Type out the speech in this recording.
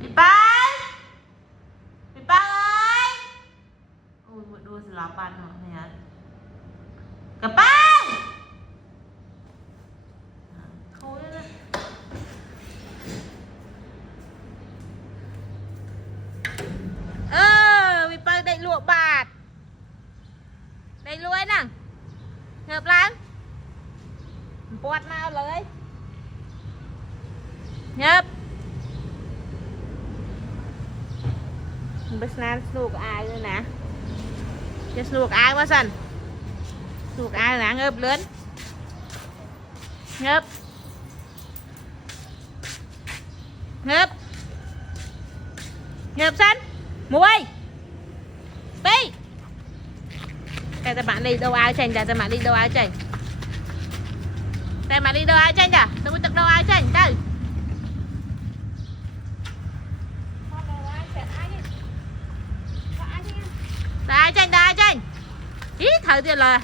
Bị bay. Bị bay ơi. Ôi vừa đua sẽ lọp bàn rồi này hả? Cặp bay. Thôi đó. Bị bay đẩy lụa bạt. Đẩy lụa nè. Ngợp lên. Quạt nàoเลยnhấp bây giờ sụp ai nữa nèจะสนุกอายว่าสันสนุกอายนะเงิบเลื้อนเงิบเงิบเงิบสันมวยปีแต่bạn đi đâu ai chànhแต่bạn đi đâu ai chànhแต่bạn đi đâu ai chành à tôi biết đâu ai chành đây ai chành ý thời tiền là